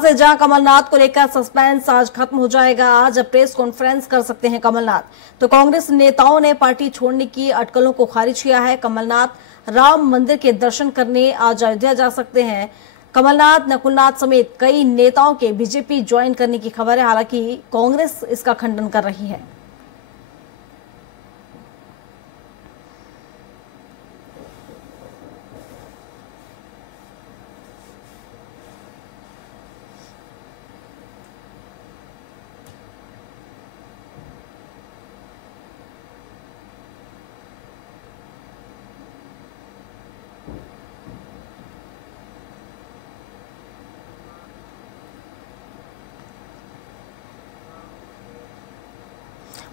से जहां कमलनाथ को लेकर सस्पेंस आज खत्म हो जाएगा। आज प्रेस कॉन्फ्रेंस कर सकते हैं कमलनाथ। तो कांग्रेस नेताओं ने पार्टी छोड़ने की अटकलों को खारिज किया है। कमलनाथ राम मंदिर के दर्शन करने आज अयोध्या जा सकते हैं। कमलनाथ, नकुलनाथ समेत कई नेताओं के बीजेपी ज्वाइन करने की खबर है। हालांकि कांग्रेस इसका खंडन कर रही है।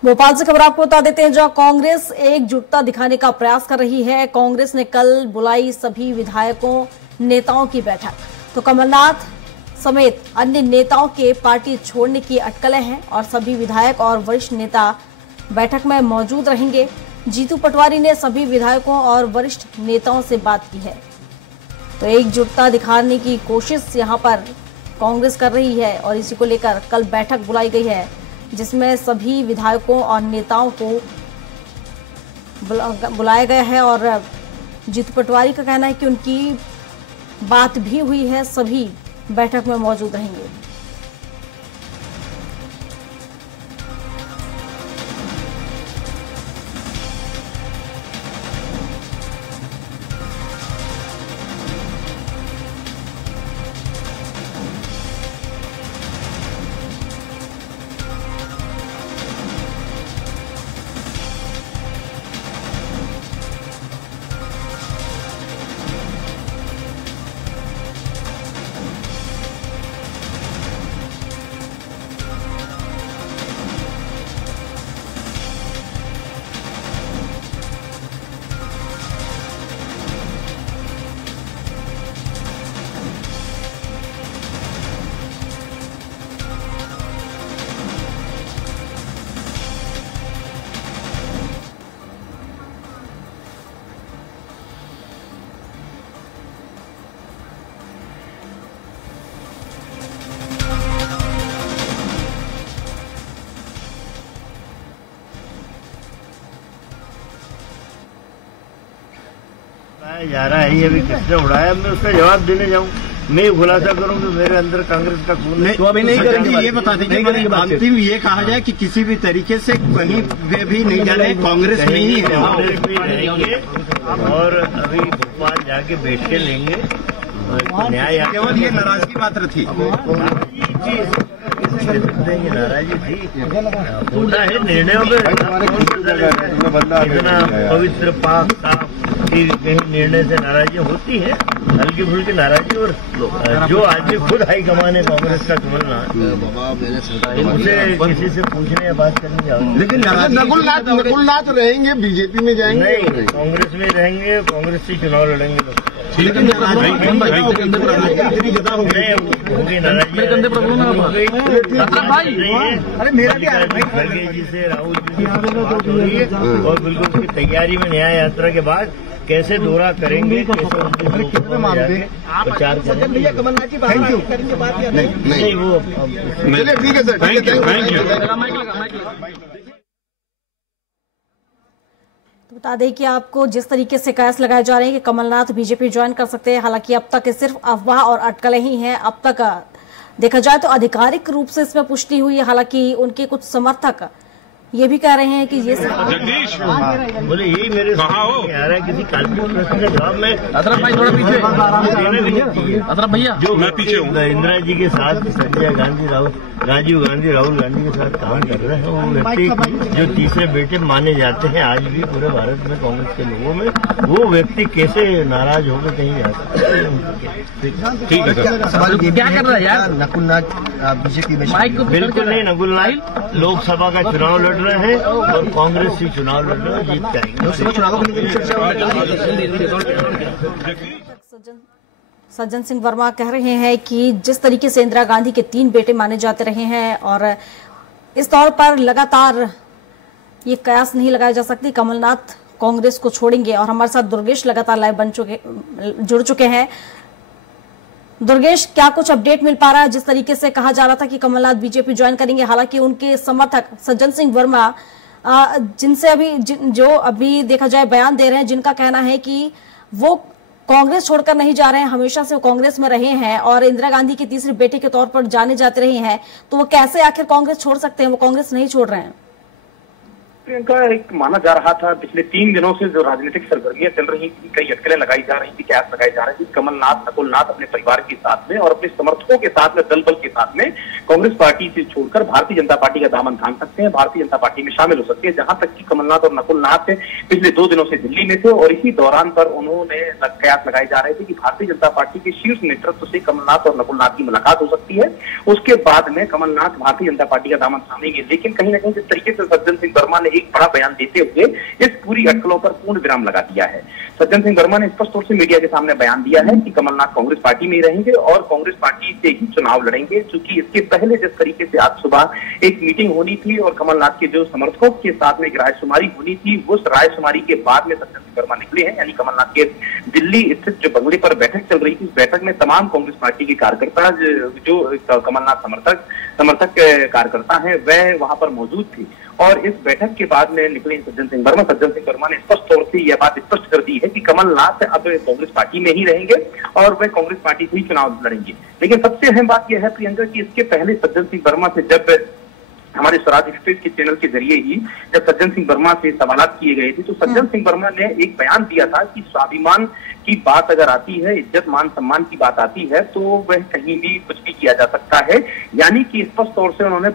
भोपाल से खबर आपको बता देते हैं, जहां कांग्रेस एकजुटता दिखाने का प्रयास कर रही है। कांग्रेस ने कल बुलाई सभी विधायकों नेताओं की बैठक। तो कमलनाथ समेत अन्य नेताओं के पार्टी छोड़ने की अटकलें हैं और सभी विधायक और वरिष्ठ नेता बैठक में मौजूद रहेंगे। जीतू पटवारी ने सभी विधायकों और वरिष्ठ नेताओं से बात की है। तो एकजुटता दिखाने की कोशिश यहां पर कांग्रेस कर रही है और इसी को लेकर कल बैठक बुलाई गई है, जिसमें सभी विधायकों और नेताओं को बुलाया गया है। और जीतू पटवारी का कहना है कि उनकी बात भी हुई है, सभी बैठक में मौजूद रहेंगे। जा रहा है, ये अभी किसने उड़ाया, मैं उसका जवाब देने जाऊं, मैं खुलासा करूं कि मेरे अंदर कांग्रेस का खून है। तो अभी नहीं करेंगे, ये बता देंगे। अंतिम ये कहा जाए कि किसी भी तरीके से कहीं वे भी नहीं जाने, कांग्रेस में ही है, कांग्रेस में रहेंगे और अभी भोपाल जाके बैठ के लेंगे न्याय। केवल ये नाराजगी मात्र थी, नाराजगी थी, होता है निर्णयों में। इतना पवित्र पाक साफ कहीं निर्णय से नाराजगी होती है, हल्की फुल्की नाराजगी। और जो आदमी खुद हाईकमान है कांग्रेस का कमलनाथ, उसे किसी से पूछने या बात करने की आवश्यकता। लेकिन नकुलनाथ रहेंगे, बीजेपी में जाएंगे? नहीं, कांग्रेस में रहेंगे, कांग्रेस से चुनाव लड़ेंगे लोग। लेकिन होगी नाराजगी, अरे मेरा क्या खड़गे जी से, राहुल जी से बात हो रही है और बिल्कुल उसकी तैयारी में न्याय यात्रा के बाद कैसे दौरा करेंगे, कैसे प्रचार करेंगे। कमलनाथ जी बात करेंगे, बात नहीं वो चलिए ठीक है सर, थैंक यू। तो बता दें कि आपको जिस तरीके से कयास लगाए जा रहे हैं कि कमलनाथ बीजेपी ज्वाइन कर सकते हैं, हालांकि अब तक सिर्फ अफवाह और अटकलें ही हैं। अब तक देखा जाए तो आधिकारिक रूप से इसमें पुष्टि हुई है। हालांकि उनके कुछ समर्थक ये भी कह रहे हैं कि ये जगदीश बोले यही मेरे कहा है, किसी काल्पनिक प्रश्न का जवाब मैं अतरफ भाई थोड़ा पीछे, अतरफ भैया जो मैं पीछे हूँ। इंदिरा जी के साथ संजय गांधी, राजीव गांधी, राहुल गांधी के साथ काम कर रहे हैं, वो व्यक्ति जो तीसरे बेटे माने जाते हैं आज भी पूरे भारत में कांग्रेस के लोगों में, वो व्यक्ति कैसे नाराज होकर कहीं जा सकता है? ठीक है सर, क्या कर रहा है यार नकुलनाथ बीजेपी में? बिल्कुल नहीं, नकुलनाथ लोकसभा का चुनाव लड़ रहे हैं और कांग्रेस ही चुनाव लड़ रहे हैं, जीत जाएंगे। लोकसभा चुनावों को लेकर चर्चा सज्जन सिंह वर्मा कह रहे हैं कि जिस तरीके से इंदिरा गांधी के 3 बेटे माने जाते रहे हैं और इस तौर पर लगातार ये कयास नहीं लगाया जा सकती कमलनाथ कांग्रेस को छोड़ेंगे। और हमारे साथ दुर्गेश लगातार लाइव जुड़ चुके हैं। दुर्गेश, क्या कुछ अपडेट मिल पा रहा है? जिस तरीके से कहा जा रहा था कि कमलनाथ बीजेपी ज्वाइन करेंगे, हालांकि उनके समर्थक सज्जन सिंह वर्मा जिनसे जो अभी देखा जाए बयान दे रहे हैं, जिनका कहना है कि वो कांग्रेस छोड़कर नहीं जा रहे हैं, हमेशा से वो कांग्रेस में रहे हैं और इंदिरा गांधी की तीसरी बेटी के तौर पर जाने जाते रहे हैं, तो वो कैसे आखिर कांग्रेस छोड़ सकते हैं? वो कांग्रेस नहीं छोड़ रहे हैं। प्रियंका, एक माना जा रहा था पिछले 3 दिनों से जो राजनीतिक सरगर्मियां चल रही थी, कई अटकलें लगाई जा रही थी, कयास लगाए जा रहे थे, कमलनाथ नकुलनाथ अपने परिवार के साथ में और अपने समर्थकों के साथ में, दल बल के साथ में कांग्रेस पार्टी से छोड़कर भारतीय जनता पार्टी का दामन थाम सकते हैं, भारतीय जनता पार्टी में शामिल हो सकते हैं। जहां तक कि कमलनाथ और नकुलनाथ पिछले 2 दिनों से दिल्ली में थे और इसी दौरान पर उन्होंने कयास लगाए जा रहे थे कि भारतीय जनता पार्टी के शीर्ष नेतृत्व से कमलनाथ और नकुलनाथ की मुलाकात हो सकती है। उसके बाद में कमलनाथ भारतीय जनता पार्टी का दामन थामेंगे। लेकिन कहीं ना कहीं जिस तरीके से सज्जन सिंह वर्मा ने एक बड़ा बयान देते हुए इस पूरी अटकलों पर पूर्ण विराम लगा दिया है। सज्जन सिंह वर्मा ने स्पष्ट तौर से मीडिया के सामने बयान दिया है कि कमलनाथ कांग्रेस पार्टी में ही रहेंगे और कांग्रेस पार्टी से ही चुनाव लड़ेंगे। चूंकि इसके पहले जिस तरीके से आज सुबह एक मीटिंग होनी थी और कमलनाथ के जो समर्थकों के साथ में एक रायशुमारी होनी थी, उस रायशुमारी के बाद में सज्जन सिंह वर्मा निकले हैं। यानी कमलनाथ के दिल्ली स्थित जो बंगले पर बैठक चल रही थी, इस बैठक में तमाम कांग्रेस पार्टी के कार्यकर्ता जो कमलनाथ समर्थक कार्यकर्ता हैं वह वहां पर मौजूद थे और इस बैठक के बाद में निकले सज्जन सिंह वर्मा। सज्जन सिंह वर्मा ने स्पष्ट तौर से यह बात स्पष्ट कर दी है कि कमलनाथ अब कांग्रेस पार्टी में ही रहेंगे और वह कांग्रेस पार्टी से ही चुनाव लड़ेंगे। लेकिन सबसे अहम बात यह है प्रियंका कि इसके पहले सज्जन सिंह वर्मा से जब हमारे स्वराज एक्सप्रेस के चैनल के जरिए ही जब सज्जन सिंह वर्मा से सवालात किए गए थे, तो सज्जन सिंह वर्मा ने एक बयान दिया था कि स्वाभिमान की बात अगर आती है, इज्जत मान सम्मान की बात आती है, तो वह कहीं भी कुछ भी किया जा सकता है। यानी कि स्पष्ट तौर से उन्होंने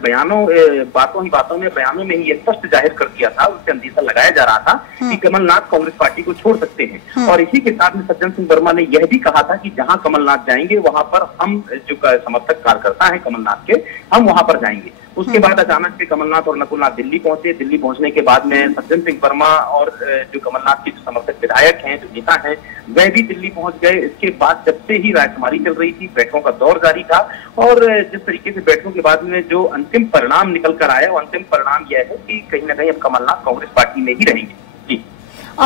बातों में बयानों में ही स्पष्ट जाहिर कर दिया था, उससे अंदेशा लगाया जा रहा था कि कमलनाथ कांग्रेस पार्टी को छोड़ सकते हैं। और इसी के साथ में सज्जन सिंह वर्मा ने यह भी कहा था कि जहां कमलनाथ जाएंगे वहां पर हम जो समर्थक कार्यकर्ता हैं कमलनाथ के, हम वहां पर जाएंगे। उसके बाद अचानक से कमलनाथ और नकुलनाथ दिल्ली पहुंचे। दिल्ली पहुंचने के बाद में सज्जन सिंह वर्मा और जो कमलनाथ के जो समर्थक विधायक हैं, जो नेता हैं, वह भी दिल्ली पहुंच गए। इसके बाद जब से ही रायशुमारी चल रही थी, बैठकों का दौर जारी था और जिस तरीके से बैठकों के बाद में जो अंतिम परिणाम निकल कर आया, वो अंतिम परिणाम यह है कि कहीं ना कहीं अब कमलनाथ कांग्रेस पार्टी में ही रहेंगे। जी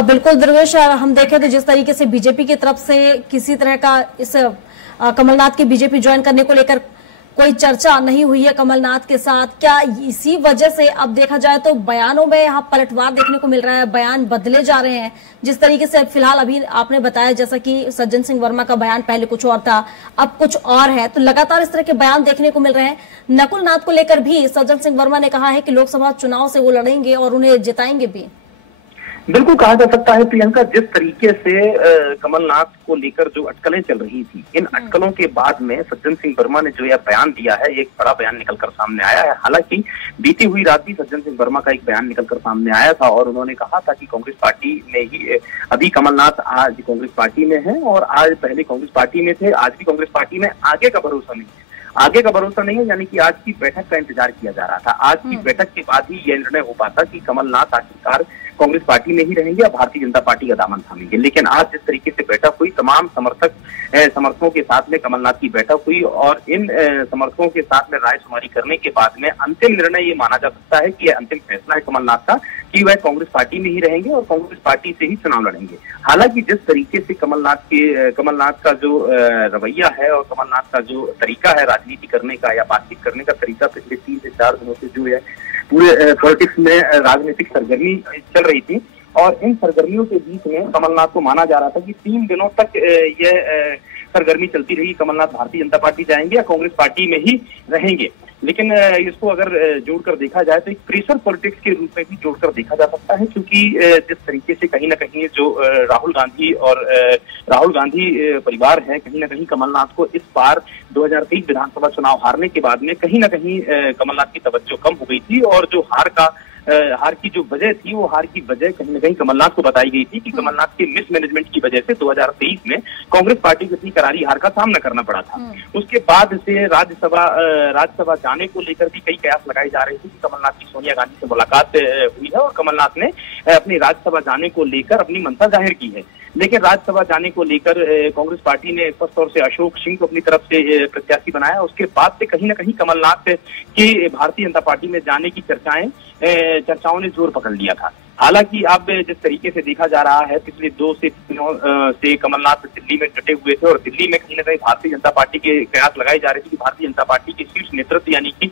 बिल्कुल दुर्गेश, हम देखें तो जिस तरीके से बीजेपी की तरफ से किसी तरह का इस कमलनाथ के बीजेपी ज्वाइन करने को लेकर कोई चर्चा नहीं हुई है कमलनाथ के साथ, क्या इसी वजह से अब देखा जाए तो बयानों में यहाँ पलटवार देखने को मिल रहा है, बयान बदले जा रहे हैं? जिस तरीके से फिलहाल अभी आपने बताया, जैसा कि सज्जन सिंह वर्मा का बयान पहले कुछ और था, अब कुछ और है, तो लगातार इस तरह के बयान देखने को मिल रहे हैं। नकुलनाथ को लेकर भी सज्जन सिंह वर्मा ने कहा है कि लोकसभा चुनाव से वो लड़ेंगे और उन्हें जिताएंगे भी। बिल्कुल कहा जा सकता है प्रियंका, जिस तरीके से कमलनाथ को लेकर जो अटकलें चल रही थी, इन अटकलों के बाद में सज्जन सिंह वर्मा ने जो यह बयान दिया है, एक बड़ा बयान निकलकर सामने आया है। हालांकि बीती हुई रात भी सज्जन सिंह वर्मा का एक बयान निकलकर सामने आया था और उन्होंने कहा था कि कांग्रेस पार्टी में ही अभी कमलनाथ आज कांग्रेस पार्टी में है और आज पहले कांग्रेस पार्टी में थे, आज भी कांग्रेस पार्टी में, आगे का भरोसा नहीं है। आगे का भरोसा नहीं है, यानी कि आज की बैठक का इंतजार किया जा रहा था। आज की बैठक के बाद ही यह निर्णय हो पाता कि कमलनाथ आखिरकार कांग्रेस पार्टी में ही रहेंगे या भारतीय जनता पार्टी का दामन थामेंगे। लेकिन आज जिस तरीके से बैठक हुई, तमाम समर्थकों के साथ में कमलनाथ की बैठक हुई और इन समर्थकों के साथ में रायशुमारी करने के बाद में अंतिम निर्णय ये माना जा सकता है कि यह अंतिम फैसला है कमलनाथ का कि वह कांग्रेस पार्टी में ही रहेंगे और कांग्रेस पार्टी से ही चुनाव लड़ेंगे। हालांकि जिस तरीके से कमलनाथ का जो रवैया है और कमलनाथ का जो तरीका है राजनीति करने का या बातचीत करने का तरीका, पिछले 3 से 4 दिनों से जो है पूरे पॉलिटिक्स में राजनीतिक सरगर्मी चल रही थी और इन सरगर्मियों के बीच में कमलनाथ को माना जा रहा था कि 3 दिनों तक यह सरगर्मी चलती रही, कमलनाथ भारतीय जनता पार्टी जाएंगे या कांग्रेस पार्टी में ही रहेंगे। लेकिन इसको अगर जोड़कर देखा जाए तो एक प्रेशर पॉलिटिक्स के रूप में भी जोड़कर देखा जा सकता है, क्योंकि जिस तरीके से कहीं ना कहीं जो राहुल गांधी परिवार है, कहीं ना कहीं कमलनाथ को इस बार 2023 विधानसभा चुनाव हारने के बाद में कहीं ना कहीं कमलनाथ की तवज्जो कम हो गई थी और जो हार की जो वजह थी, वो हार की वजह कहीं ना कहीं कमलनाथ को बताई गई थी कि कमलनाथ के मिसमैनेजमेंट की वजह से 2023 में कांग्रेस पार्टी को इतनी करारी हार का सामना करना पड़ा था। उसके बाद से राज्यसभा जाने को लेकर भी कई कयास लगाए जा रहे थे कि कमलनाथ की सोनिया गांधी से मुलाकात हुई है और कमलनाथ ने अपनी राज्यसभा जाने को लेकर अपनी मंशा जाहिर की है। लेकिन राज्यसभा जाने को लेकर कांग्रेस पार्टी ने स्पष्ट तौर से अशोक सिंह को अपनी तरफ से प्रत्याशी बनाया। उसके बाद से कहीं ना कहीं कमलनाथ के भारतीय जनता पार्टी में जाने की चर्चाओं ने जोर पकड़ लिया था। हालांकि अब जिस तरीके से देखा जा रहा है, पिछले 2 से 3 दिनों से कमलनाथ दिल्ली में डटे हुए थे और दिल्ली में कहीं न कहीं भारतीय जनता पार्टी के कयास लगाए जा रहे थे कि भारतीय जनता पार्टी के शीर्ष नेतृत्व यानी कि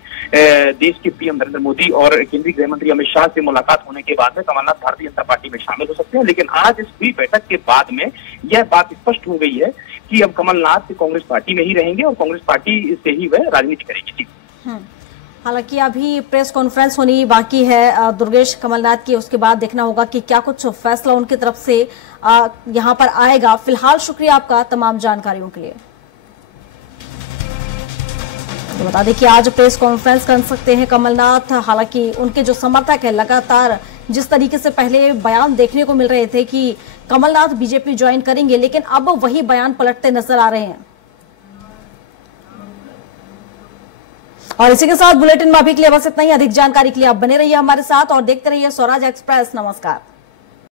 देश के पीएम नरेंद्र मोदी और केंद्रीय गृह मंत्री अमित शाह से मुलाकात होने के बाद में कमलनाथ भारतीय जनता पार्टी में शामिल हो सकते हैं। लेकिन आज इस हुई बैठक के बाद में यह बात स्पष्ट हो गई है कि अब कमलनाथ कांग्रेस पार्टी में ही रहेंगे और कांग्रेस पार्टी से ही वह राजनीति करेगी। हालांकि अभी प्रेस कॉन्फ्रेंस होनी बाकी है दुर्गेश कमलनाथ की, उसके बाद देखना होगा कि क्या कुछ फैसला उनकी तरफ से यहां पर आएगा। फिलहाल शुक्रिया आपका तमाम जानकारियों के लिए। तो बता दें कि आज प्रेस कॉन्फ्रेंस कर सकते हैं कमलनाथ। हालांकि उनके जो समर्थक है लगातार जिस तरीके से पहले बयान देखने को मिल रहे थे कि कमलनाथ बीजेपी ज्वाइन करेंगे, लेकिन अब वही बयान पलटते नजर आ रहे हैं। और इसी के साथ बुलेटिन में अभी के लिए बस इतना ही। अधिक जानकारी के लिए आप बने रहिए हमारे साथ और देखते रहिए स्वराज एक्सप्रेस। नमस्कार।